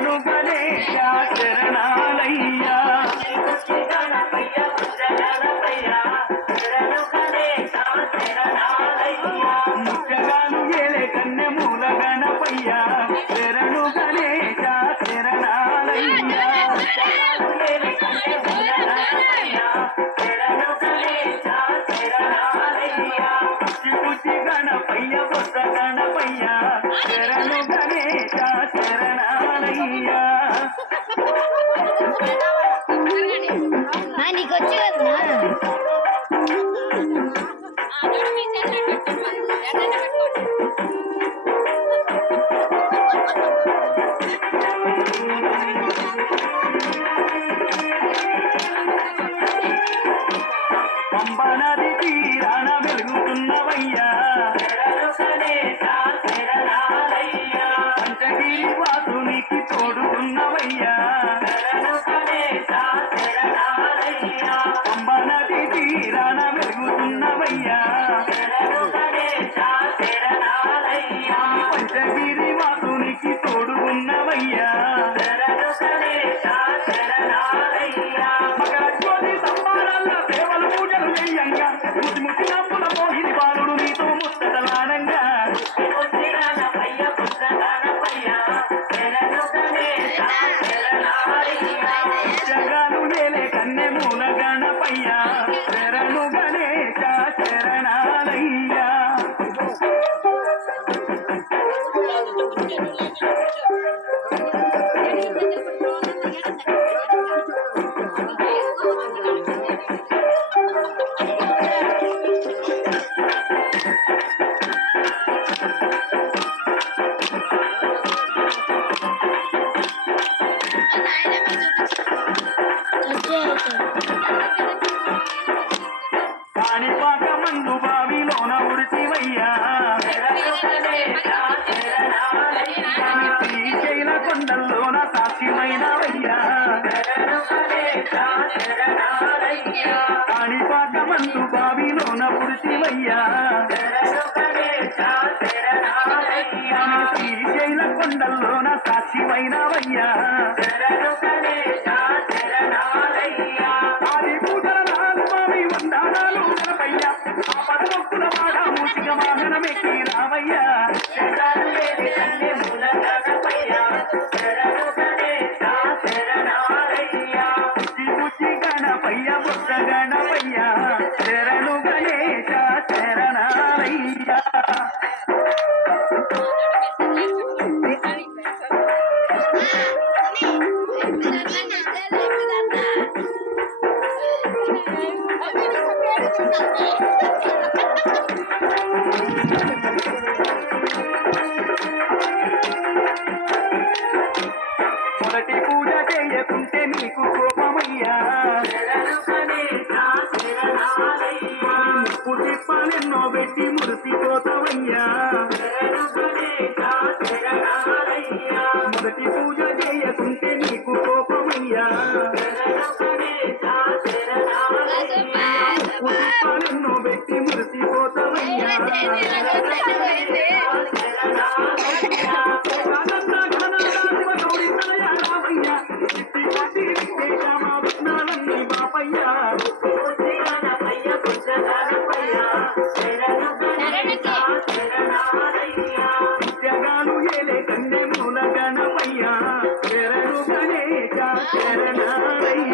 శరణు గణేశ శరణాలయ్యా ముచ్చగాలు ఏలే కన్నె మూల గణపయ్య శరణు గణేశ శరణాలయ్యా పుచ్చి గణపయ్య బుద్ధ గణపయ్య శరణు గణేశ శరణాలయ్యా నీకొచ్చు కదా పంబా నది తీరాన వెలుగుతున్నవయ్యా పంచగిరి వాసునికి తోడుకున్నవయ్యా పంబా నది తీరాన వెలుగుతున్నవయ్యా పంచగిరి వాసునికి తోడుకున్నవయ్యా మకర జ్యోతి సంబారాల సేవలు పూజలు చేయంగా ముసి ముసి నవ్వుల మోహిని బాలుడు నీతో ముచ్చటలాడంగా జగాలు నేలే కన్నె మూల గణపయ్య శరణు గణేశ శరణాలయ్యా కాణిపాక మందు బావిలోన ఉడిచివయ్యా శ్రీశైల కొండల్లోన సాక్షిమైనవయ్యా కాణిపాక మందు బావిలోన ఉడిచివయ్యా శ్రీశైల కొండల్లోన సాక్షిమైనవయ్యా ఆది పూజల నాగస్వామి వందనాలు గణపయ్యా ఆ పదమొక్కుల వాడ మూసిక వాహనమెక్కి రావయ్యా పుచ్చి గణపయ్య బుద్ధ గణపయ్య శరణు గణేశ శరణాలయ్యా మొదటి పూజ చేయకుంటే నీకు కోపమయ్యా పుట్టిప్పలెన్నో పెట్టి మురిసిపోతావయ్యా మొదటి పూజ చేయకుంటే నీకు కోపమయ్యా పుట్టిప్పలెన్నో పెట్టి మురిసిపోతావయ్యా జగాలు ఏలే కన్నె మూల గణపయ్య శరణు గణేశ శరణాలయ్య